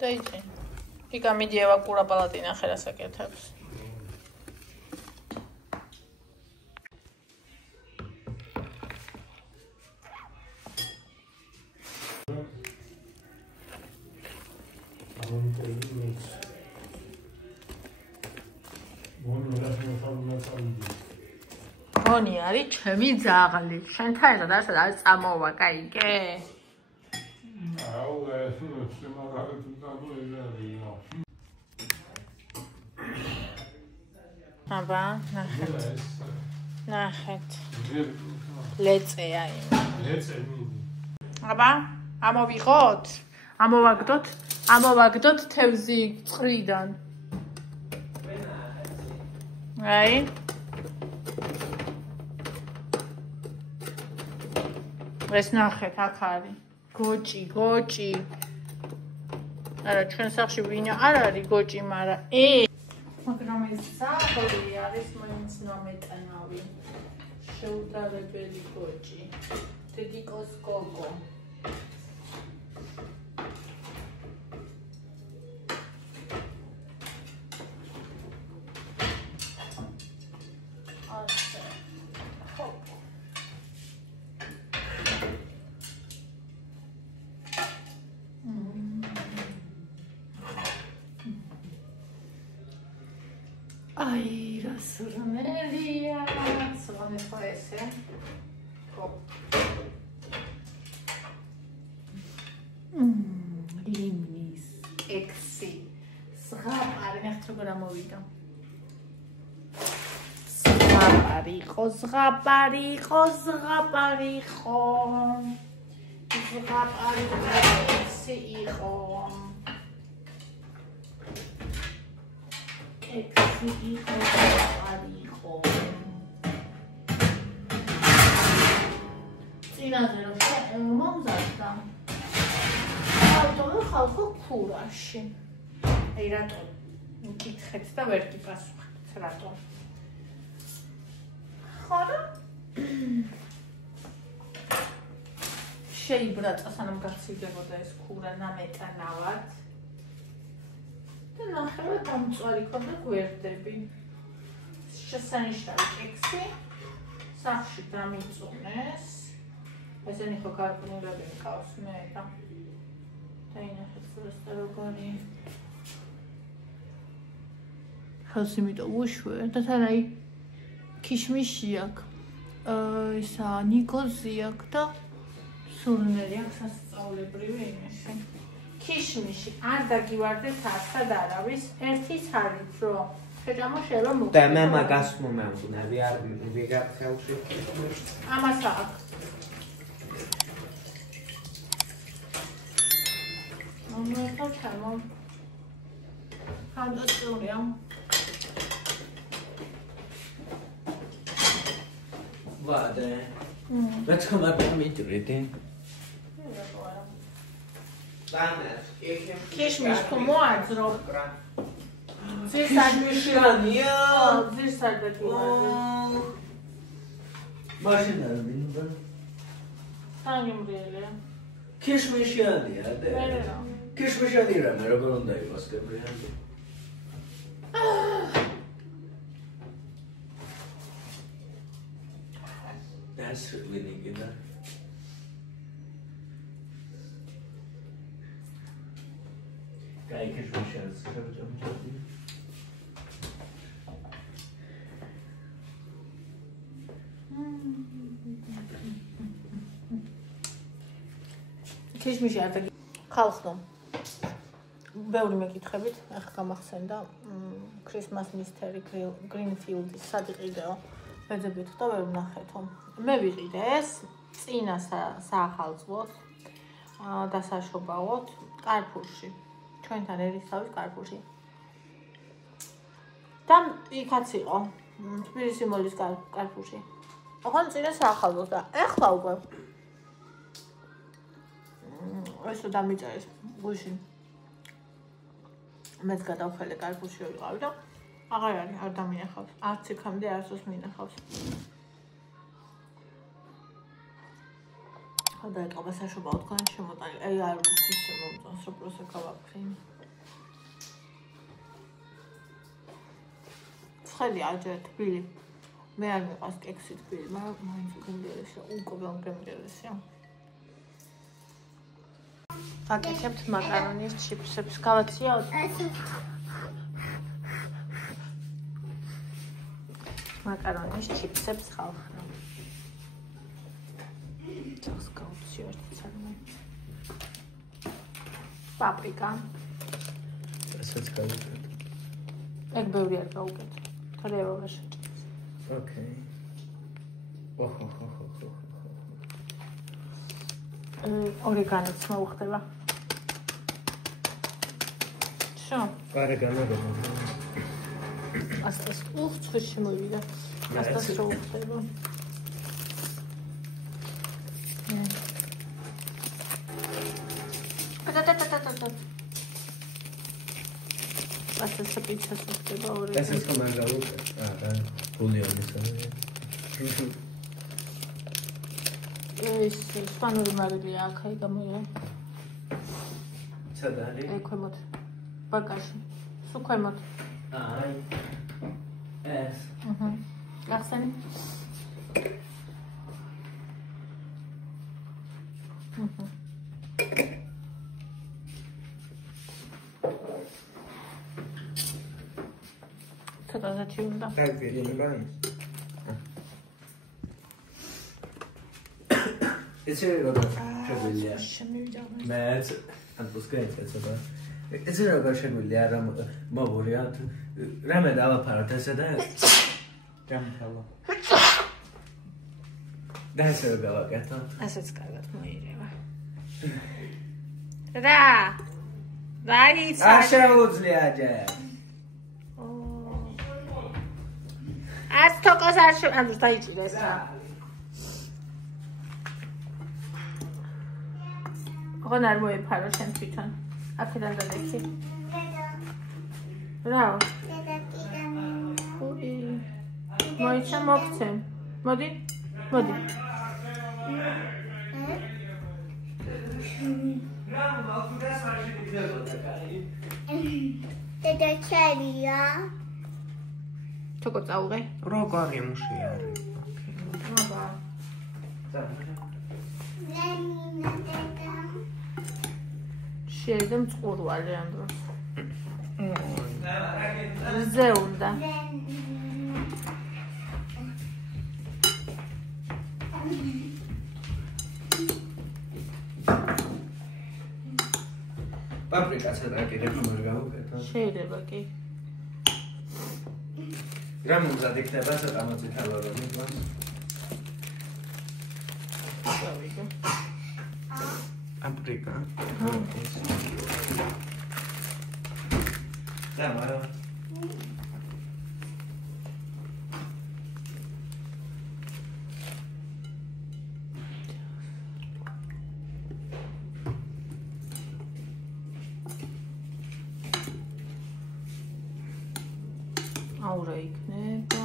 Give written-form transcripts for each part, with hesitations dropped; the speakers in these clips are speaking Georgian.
დაიწინ. იქა მიდი ევაკურა პალატინა ხელას აკეთებს. გონი არის ჩემი ძაღლი. შენთან ერთად არ წამოვა, კაიგე? აბა, ნახეთ. ლეწეა იმ. ლეწე. აბა, ამოვაგდოთ თევზი წვრიდან. აი. ეს ნახეთ, აქ არის. გოჭი. არა, ჩვენ სახში ვინ არ არის გოჭი, მაგრამ მაგრამ ეს ძაღლი არის მომწნამეტანავი. შეუდარებელი გოჭი. დედიკოს გოგო. Ay, rasırmelia. Sıvanı koyese. Hop. Limnis. Eksi. Sığap ari nextrogora movida. Sığap ari eksi iqo. Eksi iqo. წინაზე რომ მომზადდა. ავტომობილი ხალხო ქურაში. აი რატო? მიკითხეთ და ვერ გიპასუხეთ რატო. ხარა? შეიბრაწყა სანამ გაცივდებოდა ეს ქურა ნამეტანავად. და ნახევარ დამწვარი ქონდა გვერდები. შესანიშნავი ტექსტი სახში დამიწუნეს. ესენი ხო გარკვეულები მყავს მე და დაინახეთ просто როგორი ხელს იმიტომ უშვე და თან აი ქიშმიში აქვს ისა ნიკოზი აქვს და სურნელი აქვს სასწauლებრივი იმაში ქიშმიში არ დაგივარდეთ არცად არავის ერთის არის რომ შეჭამო შევა მოგდა და მე მაგას მომეუნდა ვიღარ ხელში ამას აქვს 엄마가 잘못 가졌어요. 와데. 나 처음 밤에 들었대. Кишмиш помоадро. Зисадмишианია. Зисадакиваде. машина მინდა. სანგიმრიელე. Кишмишианია და. Кишмишани რამე როგორ უნდა იყოს კებრიანზე? That's really good. Кай кишмишанს ხერჯამჭადი. კიშმიში არ და ხალხო ბევრი მეკითხებით, ახლა გამახსენდა Christmas Mystery Greenfield-ის სად იყიდეო. ვეძებთ და ვერ ვნახეთო. მე ვიყიდე ეს წინა საახალწლოდ დასაშობაოდ კარფურში. ჩვენთან ერისთავის კარფურში. და იქაც იყო თბილისი მოლის კარფურში. ახლა წინა საახალწლოდ და ახლა უკვე ესო დამიწერეს გუშინ. მეც გადავხელე კარფურში ვიყავი და აღარ არის არ დამინახავს. არც იქამდე არც მინახავს. გადაეყობა საშობაო თქვენ შემოტანი. აი არ ვიცი ისე მომწონს რომ პროსე გავაფრინე. ცხელი აჯერ თბილი. მე არ მიყავს კექსი თბილი, მაგრამ მაინც უგემრიელესია, უკვე უგემრიელესია. ვაკეთებთ მაკარონის ჩიპსებს. გავაციაოთ? მაკარონის ჩიპსებს ხალხნა. წავს გავციოთ ცალმე. პაპრიკა. ესაც გავუკეთ. ეგ ბევრი არ გავუკეთ. თორეებობა შეჭრეს. ოკეი. ოჰო. ორეგანოც მოუხდება. შო. ორეგანო. ასტას უხცხი შემოვიდა. ასტას რო უხდება. ასტას პიცას უხდება ორეგანო. ესაც ხომ გავუკეთ. არა, ბულიონისა. ეს სპანური მარილია აქ აი გამოიღე. სად არის? აი ქვემოთ. ბაგაჟი. სულ ქვემოთ. აი. ეს. გახსენი. ცოტათი უნდა. დაგვიენება. ეს როგორ შეგვიძლია? მეც ან პოსკაიცება. ეს როგორ შეგვიძლია რა მოვურიათ? რამე დავაფაროთ ესე და გამთავა. და ესე გავაკეთო. ასეც კარგად მოირევა. რა? დაიცა. არ შეუძლია ჯერ. ას თოკოს არ შე ანუ დაიჭირეს რა. ოღონ არ მოეფარო შენ თვითონ. აქედან დადექი. რა? მოიცა მოგცემ. მოდი. მოდი. დედა ჩარია. თოკო წაუღე. როგორი მუში არის? აბა. შეიძლება მწყურვალი ამ დროს. ზე უნდა. პაპრიკას აკეთებ ხომ გავუკეთო? შეიძლება კი. რა მომზად იქნება ცოტა მოწითალო მიყვანს? გავიგე. პაპრიკა. და მაგრამ აურა იქნება.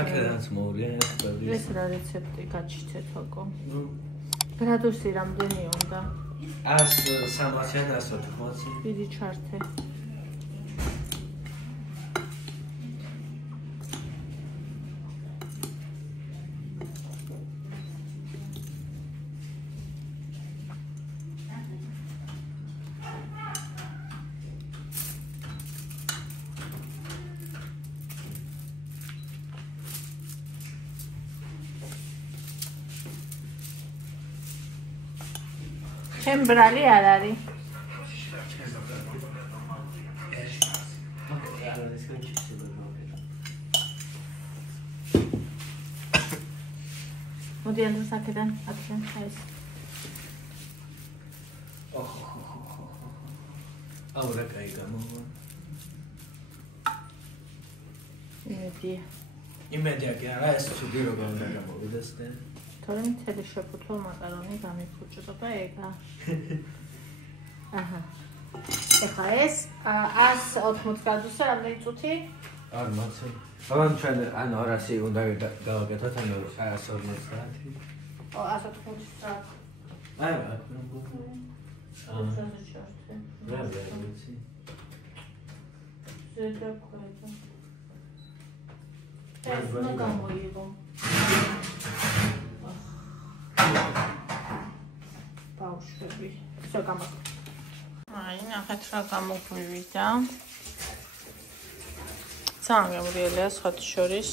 აქედანაც მოვლია ეს რა რეცეპტი გაჩიცეთ ვაკო. გრადუსი რამდენი უნდა? 130-დან 180. დიდი ჩართე. ჩემ ბრალი არ არის. მოდი ანძას აქედან ეს. აურა კაი გამოვა. იმედია კი არა ეს ცუდი როგორ უნდა გამოვიდეს და თორემ მთელი შეფუთო მაკარონი გამიფუჭდა ეგა. აჰა. ეხლა ეს 180 გრადუსზე რამდენი წუთი? არ მოცე. მაგრამ ჩვენ ან 200 უნდა გავაკეთოთ ან 150. 105 საათი. აი, აქ რომ გქონდა. რა ვიცი. ზედა ქვედა. ეს უნდა გამოიღო. ბავშვები. ისე გამოგ. აი, ნახეთ რა გამოგვივიდა. ძალიან გამოდიელია სხვათა შორის.